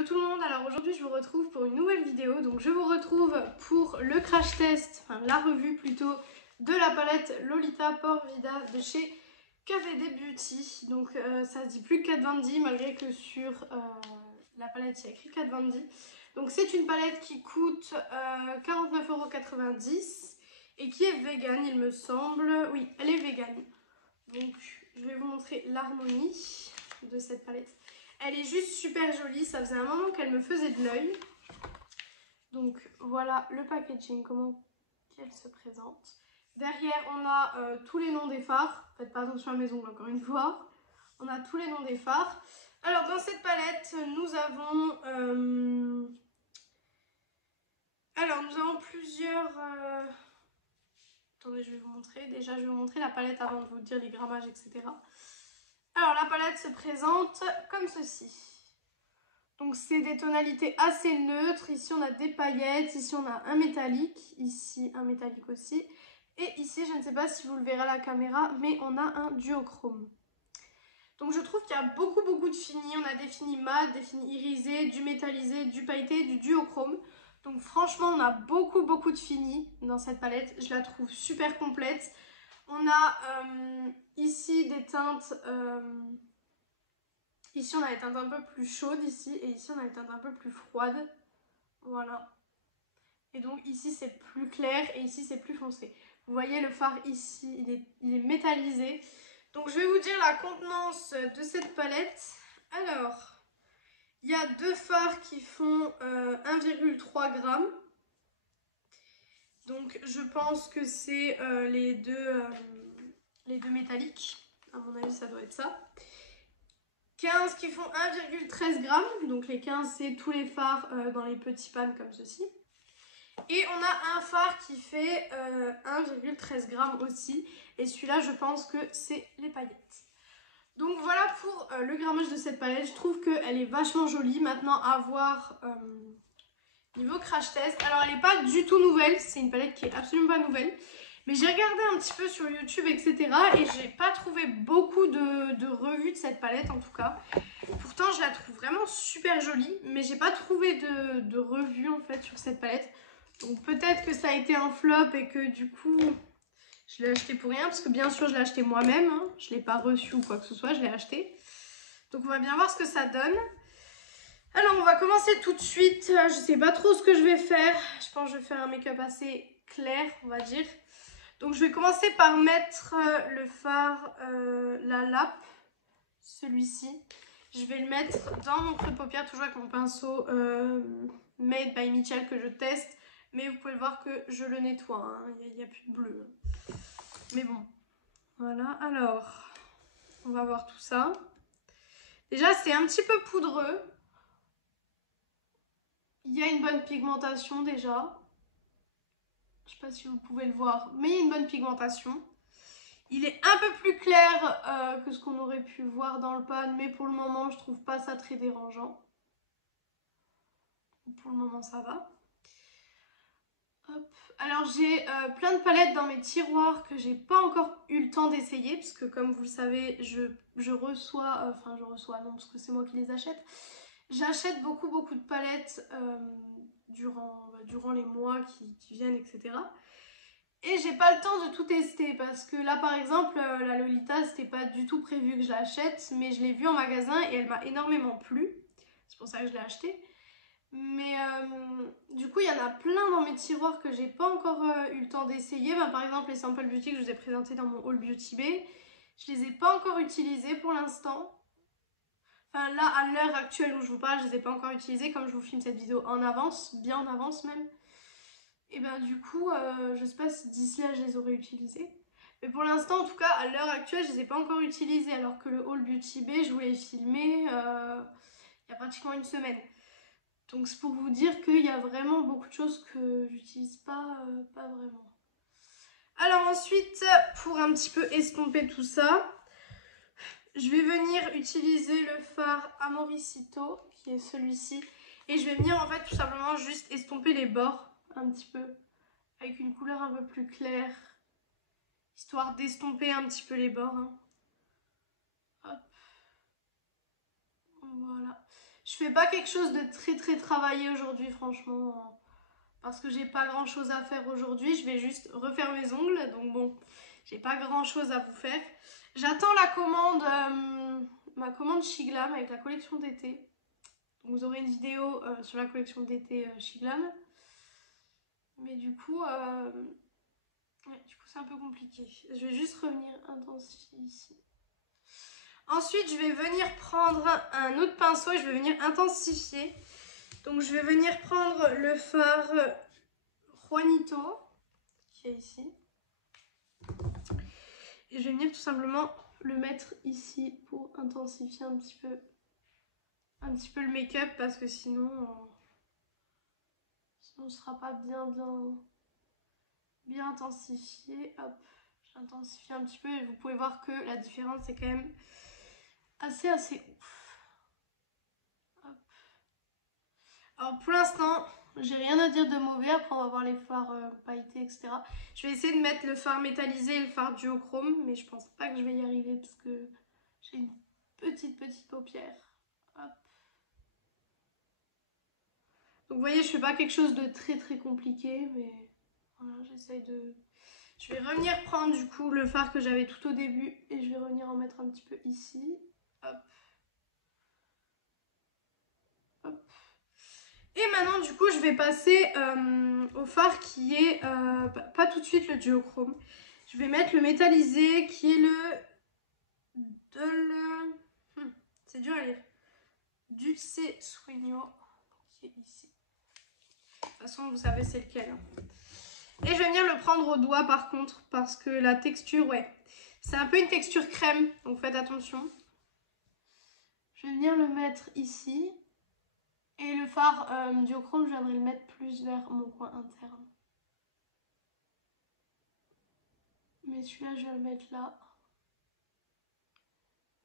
Hello tout le monde, alors aujourd'hui je vous retrouve pour une nouvelle vidéo. Donc je vous retrouve pour le crash test, enfin la revue plutôt, de la palette Lolita Pore Vida de chez KVD Beauty. Donc ça se dit plus 4,20 malgré que sur la palette il y a écrit 4,20. Donc c'est une palette qui coûte 49,90 € et qui est vegan il me semble. Oui, elle est vegan. Donc je vais vous montrer l'harmonie de cette palette. Elle est juste super jolie, ça faisait un moment qu'elle me faisait de l'œil. Donc voilà le packaging, comment elle se présente. Derrière on a tous les noms des fards, faites pas attention à mes ongles encore une fois. On a tous les noms des fards. Alors dans cette palette nous avons plusieurs... Attendez, je vais vous montrer. Déjà je vais vous montrer la palette avant de vous dire les grammages, etc. Alors la palette se présente comme ceci. Donc c'est des tonalités assez neutres. Ici on a des paillettes, ici on a un métallique, ici un métallique aussi. Et ici je ne sais pas si vous le verrez à la caméra, mais on a un duochrome. Donc je trouve qu'il y a beaucoup de finis. On a des finis mat, des finis irisés, du métallisé, du pailleté, du duochrome. Donc franchement on a beaucoup de finis dans cette palette. Je la trouve super complète. On a ici des teintes... Ici on a des teintes un peu plus chaudes ici et ici on a des teintes un peu plus froides. Voilà. Et donc ici c'est plus clair et ici c'est plus foncé. Vous voyez le fard ici, il est métallisé. Donc je vais vous dire la contenance de cette palette. Alors, il y a deux fards qui font 1,3 g. Donc je pense que c'est les deux métalliques. À mon avis ça doit être ça. 15 qui font 1,13 g, donc les 15 c'est tous les fards dans les petits pans comme ceci. Et on a un fard qui fait 1,13 g aussi, et celui-là je pense que c'est les paillettes. Donc voilà pour le grammage de cette palette, je trouve qu'elle est vachement jolie. Maintenant à voir niveau crash test. Alors elle n'est pas du tout nouvelle, c'est une palette qui est absolument pas nouvelle. Mais j'ai regardé un petit peu sur YouTube, etc. et j'ai pas trouvé beaucoup de revues de cette palette en tout cas. Pourtant, je la trouve vraiment super jolie, mais j'ai pas trouvé de revues en fait sur cette palette. Donc peut-être que ça a été un flop et que du coup, je l'ai acheté pour rien. Parce que bien sûr, je l'ai acheté moi-même. Hein. Je l'ai pas reçu ou quoi que ce soit, je l'ai acheté. Donc on va bien voir ce que ça donne. Alors on va commencer tout de suite. Je sais pas trop ce que je vais faire. Je pense que je vais faire un make-up assez clair, on va dire. Donc je vais commencer par mettre le fard La Lape, celui-ci. Je vais le mettre dans mon creux de paupière, toujours avec mon pinceau Made by Michel que je teste. Mais vous pouvez voir que je le nettoie, hein. Il n'y a plus de bleu. Mais bon, voilà. Alors, on va voir tout ça. Déjà, c'est un petit peu poudreux. Il y a une bonne pigmentation déjà. Je ne sais pas si vous pouvez le voir, mais il y a une bonne pigmentation. Il est un peu plus clair que ce qu'on aurait pu voir dans le pan, mais pour le moment, je trouve pas ça très dérangeant. Pour le moment, ça va. Hop. Alors, j'ai plein de palettes dans mes tiroirs que j'ai pas encore eu le temps d'essayer, parce que comme vous le savez, je reçois, non, parce que c'est moi qui les achète. J'achète beaucoup de palettes durant les mois qui viennent, etc. Et j'ai pas le temps de tout tester parce que là par exemple la Lolita c'était pas du tout prévu que je l'achète, mais je l'ai vue en magasin et elle m'a énormément plu, c'est pour ça que je l'ai achetée. Mais du coup il y en a plein dans mes tiroirs que j'ai pas encore eu le temps d'essayer. Par exemple les Sample Beauty que je vous ai présentés dans mon haul Beauty Bay, je les ai pas encore utilisés pour l'instant. Enfin là à l'heure actuelle où je vous parle je les ai pas encore utilisés, comme je vous filme cette vidéo en avance, bien en avance même. Et ben du coup, je sais pas si d'ici là je les aurais utilisés. Mais pour l'instant, en tout cas, à l'heure actuelle, je les ai pas encore utilisés. Alors que le haul Beauty Bay, je voulais filmer il y a pratiquement une semaine. Donc c'est pour vous dire qu'il y a vraiment beaucoup de choses que j'utilise pas vraiment. Alors ensuite, pour un petit peu estomper tout ça, je vais venir utiliser le fard Amoricito, qui est celui-ci. Et je vais venir en fait tout simplement juste estomper les bords un petit peu avec une couleur un peu plus claire, histoire d'estomper un petit peu les bords. Hein. Hop. Voilà. Je fais pas quelque chose de très travaillé aujourd'hui, franchement. Parce que j'ai pas grand chose à faire aujourd'hui. Je vais juste refaire mes ongles. Donc bon, j'ai pas grand chose à vous faire. J'attends la commande, ma commande Shiglam avec la collection d'été. Vous aurez une vidéo sur la collection d'été Shiglam. Mais du coup, c'est un peu compliqué. Je vais juste revenir intensifier ici. Ensuite, je vais venir prendre un autre pinceau et je vais venir intensifier. Donc, je vais venir prendre le fard Juanito, qui est ici. Et je vais venir tout simplement le mettre ici pour intensifier un petit peu le make-up parce que sinon ce ne sera pas bien intensifié. Hop, j'intensifie un petit peu et vous pouvez voir que la différence est quand même assez ouf. Hop. Alors pour l'instant, j'ai rien à dire de mauvais. Après on va voir les fards pailletés, etc. Je vais essayer de mettre le fard métallisé et le fard duochrome, mais je pense pas que je vais y arriver parce que j'ai une petite paupière. Hop. Donc vous voyez, je fais pas quelque chose de très compliqué, mais voilà, j'essaye de... Je vais revenir prendre du coup le fard que j'avais tout au début et je vais revenir en mettre un petit peu ici. Hop. Hop. Et maintenant du coup je vais passer au fard qui est pas tout de suite le duochrome. Je vais mettre le métallisé qui est c'est dur à lire. Dulce Sueño qui est ici. De toute façon vous savez c'est lequel. Et je vais venir le prendre au doigt par contre parce que la texture, ouais, c'est un peu une texture crème, donc faites attention. Je vais venir le mettre ici. Et le fard duochrome, je viendrai le mettre plus vers mon coin interne. Mais celui-là, je vais le mettre là.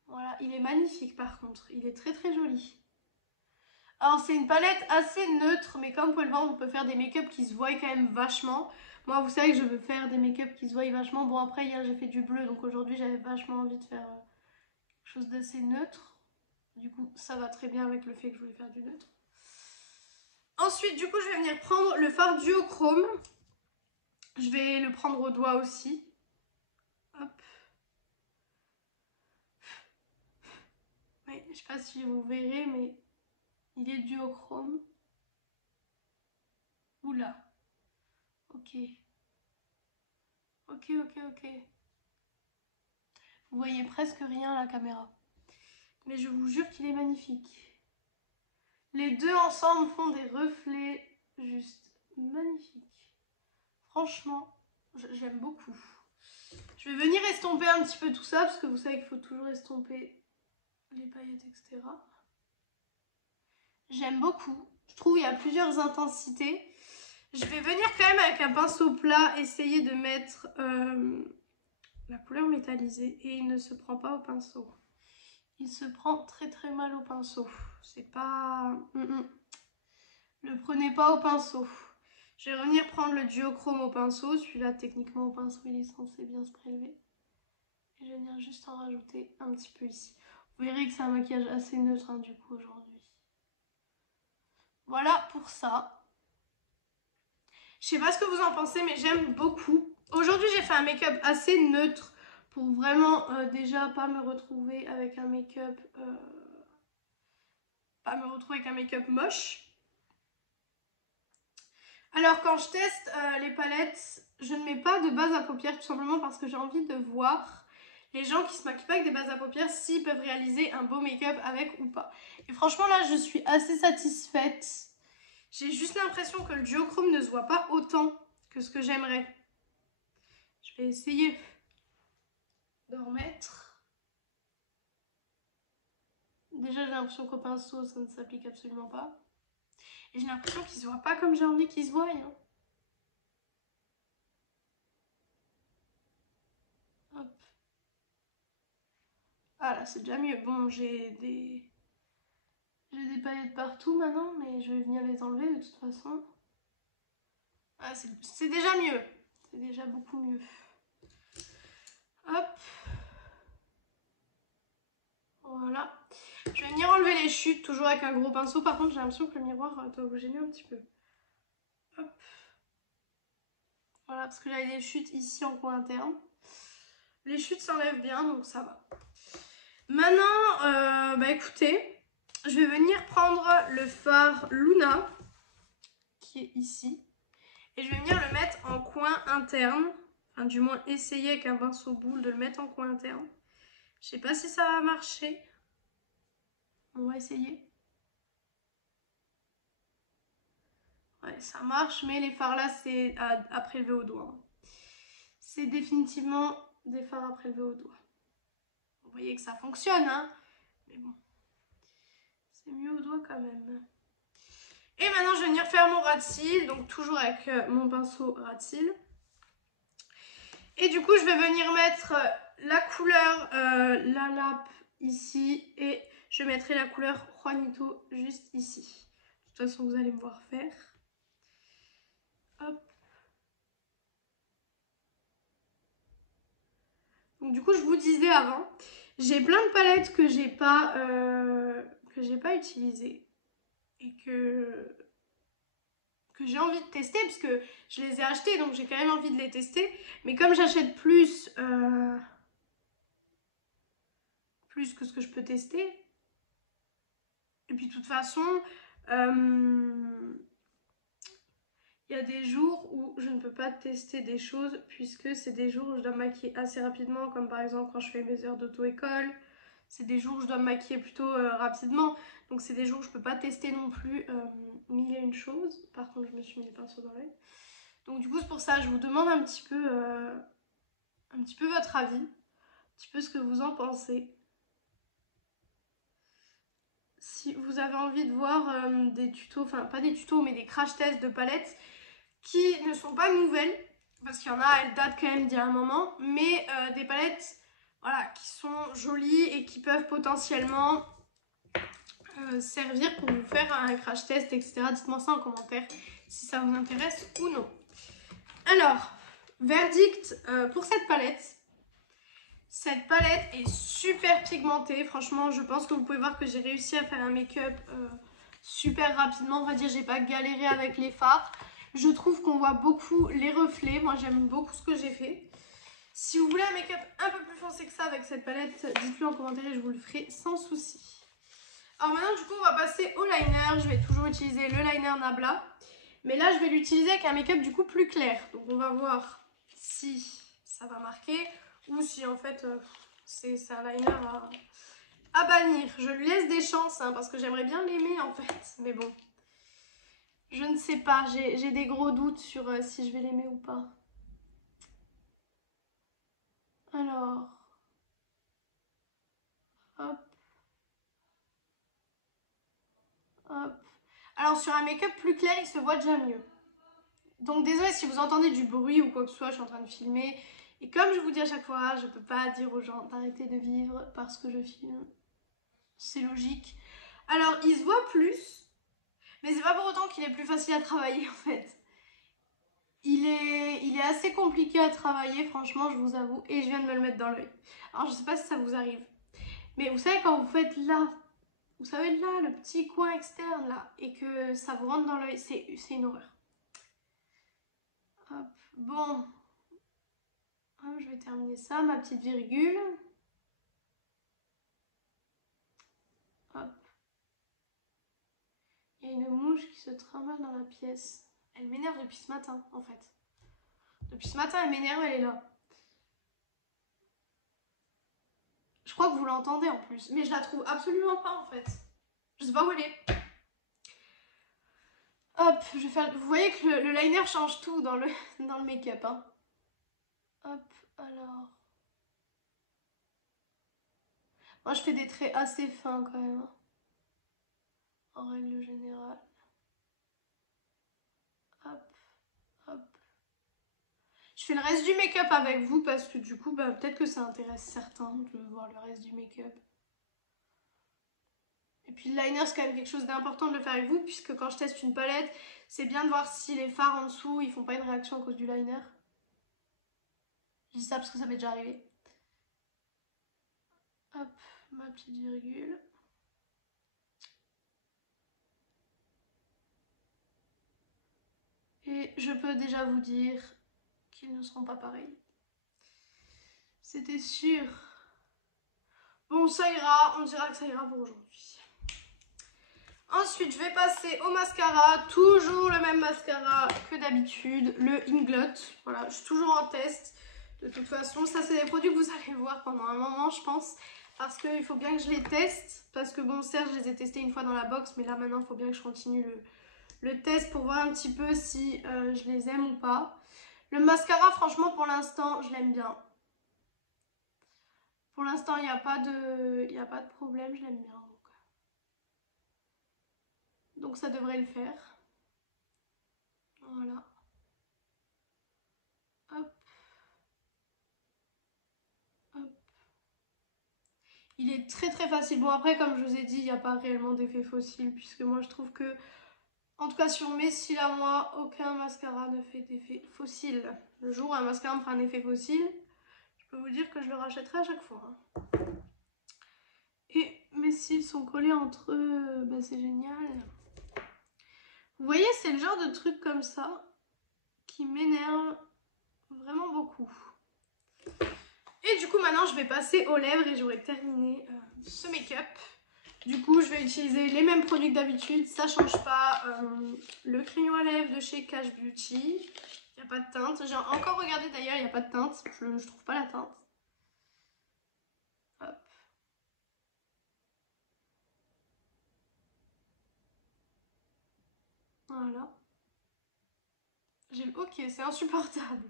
Voilà, il est magnifique par contre, il est très joli. Alors c'est une palette assez neutre, mais comme vous pouvez le voir, on peut faire des make-up qui se voient quand même vachement. Moi, vous savez que je veux faire des make-up qui se voient vachement. Bon, après, hier, j'ai fait du bleu, donc aujourd'hui, j'avais vachement envie de faire quelque chose d'assez neutre. Du coup, ça va très bien avec le fait que je voulais faire du neutre. Ensuite, du coup, je vais venir prendre le fard duochrome. Je vais le prendre au doigt aussi. Hop. Ouais, je sais pas si vous verrez, mais il est duochrome. Oula. Ok. Ok. Vous voyez presque rien à la caméra. Mais je vous jure qu'il est magnifique. Les deux ensemble font des reflets juste magnifiques. Franchement, j'aime beaucoup. Je vais venir estomper un petit peu tout ça parce que vous savez qu'il faut toujours estomper les paillettes, etc. J'aime beaucoup. Je trouve qu'il y a plusieurs intensités. Je vais venir quand même avec un pinceau plat essayer de mettre la couleur métallisée et il ne se prend pas au pinceau. Il se prend très mal au pinceau. C'est pas... Le prenez pas au pinceau. Je vais revenir prendre le duochrome au pinceau. Celui-là, techniquement, au pinceau, il est censé bien se prélever. Et je vais venir juste en rajouter un petit peu ici. Vous verrez que c'est un maquillage assez neutre du coup aujourd'hui. Voilà pour ça. Je sais pas ce que vous en pensez, mais j'aime beaucoup. Aujourd'hui, j'ai fait un make-up assez neutre pour vraiment déjà pas me retrouver avec un make-up moche. Alors quand je teste les palettes, je ne mets pas de base à paupières tout simplement parce que j'ai envie de voir les gens qui se maquillent pas avec des bases à paupières s'ils peuvent réaliser un beau make-up avec ou pas. Et franchement là, je suis assez satisfaite. J'ai juste l'impression que le duochrome ne se voit pas autant que ce que j'aimerais. Je vais essayer de remettre. Déjà, j'ai l'impression qu'au pinceau, ça ne s'applique absolument pas. Et j'ai l'impression qu'il ne se voit pas comme j'ai envie qu'il se voie. Hein. Hop. Ah là, c'est déjà mieux. Bon, j'ai des paillettes partout maintenant, mais je vais venir les enlever de toute façon. Ah, c'est déjà mieux. C'est déjà beaucoup mieux. Hop. Voilà. Voilà. Je vais venir enlever les chutes, toujours avec un gros pinceau. Par contre, j'ai l'impression que le miroir doit vous gêner un petit peu. Hop. Voilà, parce que j'avais des chutes ici en coin interne. Les chutes s'enlèvent bien, donc ça va. Maintenant, bah écoutez, je vais venir prendre le fard Luna, qui est ici. Et je vais venir le mettre en coin interne. Enfin, du moins, essayer avec un pinceau boule de le mettre en coin interne. Je sais pas si ça va marcher. On va essayer. Ouais, ça marche, mais les fards là, c'est à prélever au doigt. C'est définitivement des fards à prélever au doigt. Vous voyez que ça fonctionne, hein? Mais bon, c'est mieux au doigt quand même. Et maintenant, je vais venir faire mon ras de cils, donc toujours avec mon pinceau ras de cils. Et du coup, je vais venir mettre la couleur La Lape ici et je mettrai la couleur Juanito juste ici. De toute façon, vous allez me voir faire. Hop. Donc du coup, je vous disais avant, j'ai plein de palettes que j'ai pas utilisées et que j'ai envie de tester parce que je les ai achetées, donc j'ai quand même envie de les tester. Mais comme j'achète plus que ce que je peux tester, et puis de toute façon, il y a des jours où je ne peux pas tester des choses puisque c'est des jours où je dois me maquiller assez rapidement, comme par exemple quand je fais mes heures d'auto-école. C'est des jours où je dois me maquiller plutôt rapidement. Donc c'est des jours où je peux pas tester non plus mille et une choses. Par contre, je me suis mis les pinceaux dans l'œil. Donc du coup, c'est pour ça, je vous demande un petit peu votre avis, un petit peu ce que vous en pensez. Si vous avez envie de voir des tutos, enfin pas des tutos, mais des crash tests de palettes qui ne sont pas nouvelles, parce qu'il y en a, elles datent quand même d'il y a un moment, mais des palettes voilà, qui sont jolies et qui peuvent potentiellement servir pour vous faire un crash test, etc. Dites-moi ça en commentaire si ça vous intéresse ou non. Alors, verdict pour cette palette. Cette palette est super pigmentée. Franchement, je pense que vous pouvez voir que j'ai réussi à faire un make-up super rapidement. On va dire, j'ai pas galéré avec les fards. Je trouve qu'on voit beaucoup les reflets. Moi, j'aime beaucoup ce que j'ai fait. Si vous voulez un make-up un peu plus foncé que ça avec cette palette, dites-le en commentaire et je vous le ferai sans souci. Alors maintenant, du coup, on va passer au liner. Je vais toujours utiliser le liner Nabla. Mais là, je vais l'utiliser avec un make-up du coup plus clair. Donc, on va voir si ça va marquer ou si en fait, c'est un liner à bannir. Je lui laisse des chances hein, parce que j'aimerais bien l'aimer en fait. Mais bon, je ne sais pas. J'ai des gros doutes sur si je vais l'aimer ou pas. Alors, hop. Hop. Alors sur un make-up plus clair, il se voit déjà mieux. Donc désolé si vous entendez du bruit ou quoi que ce soit, je suis en train de filmer. Et comme je vous dis à chaque fois, je peux pas dire aux gens d'arrêter de vivre parce que je filme. C'est logique. Alors il se voit plus, mais c'est pas pour autant qu'il est plus facile à travailler en fait. Il est assez compliqué à travailler, franchement, je vous avoue. Et je viens de me le mettre dans l'œil. Alors je sais pas si ça vous arrive. Mais vous savez quand vous faites là, vous savez là, le petit coin externe là, et que ça vous rentre dans l'œil, c'est une horreur. Hop, bon. Hop, je vais terminer ça, ma petite virgule. Hop. Il y a une mouche qui se trimballe dans la pièce. Elle m'énerve depuis ce matin, en fait. Depuis ce matin, elle m'énerve, elle est là. Je crois que vous l'entendez en plus, mais je la trouve absolument pas, en fait. Je sais pas où elle est. Hop, je vais faire... Vous voyez que le liner change tout dans le make-up, hein. Hop, alors... Moi, je fais des traits assez fins, quand même. En règle générale. Hop, hop. Je fais le reste du make-up avec vous parce que du coup, bah, peut-être que ça intéresse certains de voir le reste du make-up. Et puis le liner, c'est quand même quelque chose d'important de le faire avec vous puisque quand je teste une palette, c'est bien de voir si les fards en dessous, ils font pas une réaction à cause du liner. Je dis ça parce que ça m'est déjà arrivé. Hop, ma petite virgule. Et je peux déjà vous dire qu'ils ne seront pas pareils. C'était sûr. Bon, ça ira, on dira que ça ira pour aujourd'hui. Ensuite, je vais passer au mascara. Toujours le même mascara que d'habitude, le Inglot. Voilà, je suis toujours en test. De toute façon, ça c'est des produits que vous allez voir pendant un moment, je pense. Parce qu'il faut bien que je les teste. Parce que bon, certes, je les ai testés une fois dans la box. Mais là, maintenant, il faut bien que je continue le test pour voir un petit peu si je les aime ou pas. Le mascara, franchement, pour l'instant, je l'aime bien. Pour l'instant, il n'y a pas de problème, je l'aime bien. Donc ça devrait le faire. Voilà. Hop. Hop. Il est très très facile. Bon après, comme je vous ai dit, il n'y a pas réellement d'effet fossile. Puisque moi, je trouve que, en tout cas sur mes cils à moi, aucun mascara ne fait d'effet fossile. Le jour où un mascara me fera un effet fossile, je peux vous dire que je le rachèterai à chaque fois. Et mes cils sont collés entre eux, bah, c'est génial. Vous voyez, c'est le genre de truc comme ça qui m'énerve vraiment beaucoup. Et du coup, maintenant, je vais passer aux lèvres et j'aurai terminé ce make-up. Du coup, je vais utiliser les mêmes produits que d'habitude, ça change pas. Le crayon à lèvres de chez Cash Beauty. Il n'y a pas de teinte. J'ai encore regardé d'ailleurs, il n'y a pas de teinte. Je trouve pas la teinte. Hop. Voilà. Ok, c'est insupportable.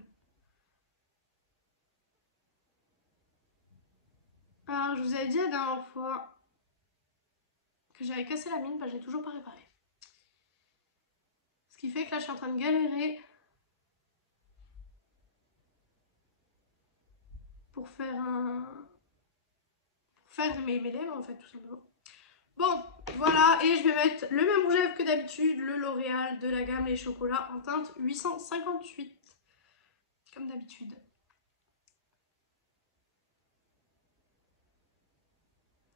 Alors, je vous avais dit la dernière fois que j'avais cassé la mine, bah, j'ai toujours pas réparé. Ce qui fait que là, je suis en train de galérer pour faire mes lèvres, en fait, tout simplement. Bon, voilà, et je vais mettre le même rouge à lèvres que d'habitude, le L'Oréal de la gamme Les Chocolats en teinte 858, comme d'habitude.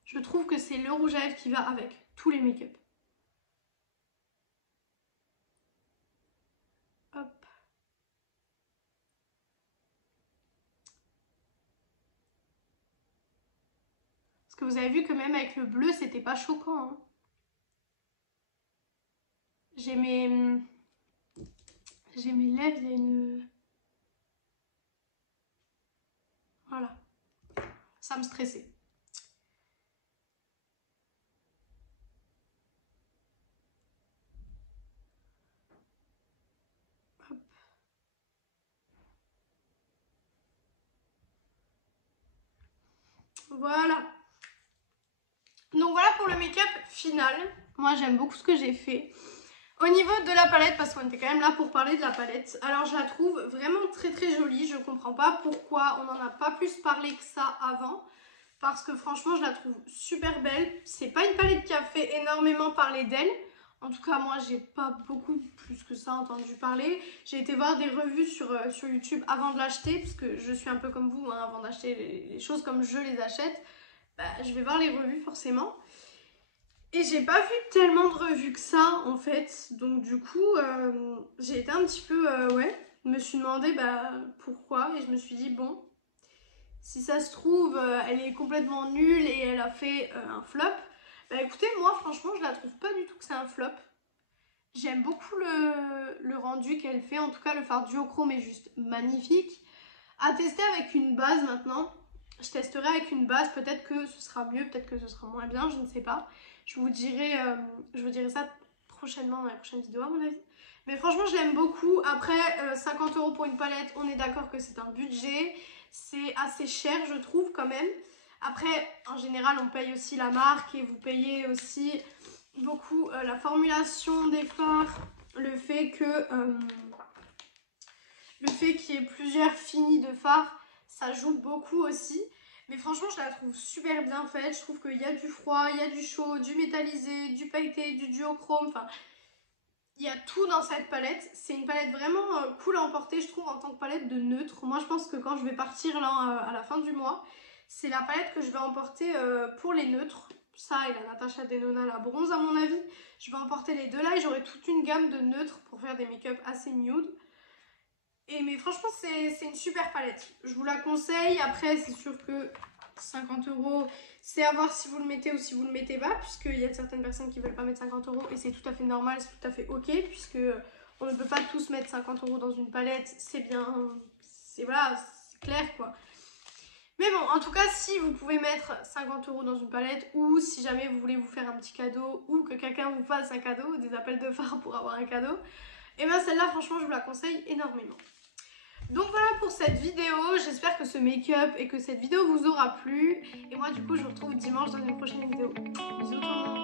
Je trouve que c'est le rouge à lèvres qui va avec tous les make-up. Hop. Parce que vous avez vu que même avec le bleu, c'était pas choquant. Hein. J'ai mes lèvres, il y a une... Voilà. Ça me stressait. Hop. Voilà. Donc voilà pour le make-up final. Moi j'aime beaucoup ce que j'ai fait. Au niveau de la palette, parce qu'on était quand même là pour parler de la palette, alors je la trouve vraiment très très jolie. Je comprends pas pourquoi on n'en a pas plus parlé que ça avant. Parce que franchement je la trouve super belle. C'est pas une palette qui a fait énormément parler d'elle. En tout cas moi j'ai pas beaucoup plus que ça entendu parler. J'ai été voir des revues sur YouTube avant de l'acheter. Parce que je suis un peu comme vous, hein, avant d'acheter les choses comme je les achète. Bah, je vais voir les revues forcément. Et j'ai pas vu tellement de revues que ça en fait. Donc du coup j'ai été un petit peu ouais. Je me suis demandé bah pourquoi. Et je me suis dit bon, si ça se trouve elle est complètement nulle et elle a fait un flop. Bah écoutez, moi franchement je la trouve pas du tout que c'est un flop. J'aime beaucoup le rendu qu'elle fait. En tout cas le fard duochrome est juste magnifique. À tester avec une base maintenant. Je testerai avec une base, peut-être que ce sera mieux, peut-être que ce sera moins bien, je ne sais pas. Je vous dirai ça prochainement dans la prochaine vidéo à mon avis. Mais franchement je l'aime beaucoup. Après 50 € pour une palette, on est d'accord que c'est un budget. C'est assez cher je trouve quand même. Après en général on paye aussi la marque et vous payez aussi beaucoup la formulation des fards. Le fait qu'il y ait plusieurs finis de fards, ça joue beaucoup aussi. Mais franchement, je la trouve super bien faite. Je trouve qu'il y a du froid, il y a du chaud, du métallisé, du pailleté, du duochrome. Enfin, il y a tout dans cette palette. C'est une palette vraiment cool à emporter, je trouve, en tant que palette de neutre. Moi, je pense que quand je vais partir là à la fin du mois, C'est la palette que je vais emporter pour les neutres. Ça et la Natasha Denona, la bronze à mon avis. Je vais emporter les deux là et j'aurai toute une gamme de neutres pour faire des make-up assez nude. Mais franchement, c'est une super palette. Je vous la conseille. Après, c'est sûr que 50 €, c'est à voir si vous le mettez ou si vous le mettez pas. Puisqu'il y a certaines personnes qui veulent pas mettre 50 € et c'est tout à fait normal, c'est tout à fait ok. Puisque on ne peut pas tous mettre 50 € dans une palette. C'est bien, voilà, c'est clair quoi. Mais bon, en tout cas, si vous pouvez mettre 50 € dans une palette ou si jamais vous voulez vous faire un petit cadeau ou que quelqu'un vous fasse un cadeau, des appels de phare pour avoir un cadeau, et bien celle-là, franchement, je vous la conseille énormément. Donc voilà pour cette vidéo, j'espère que ce make-up et que cette vidéo vous aura plu. Et moi, du coup, je vous retrouve dimanche dans une prochaine vidéo. Bisous tout le monde!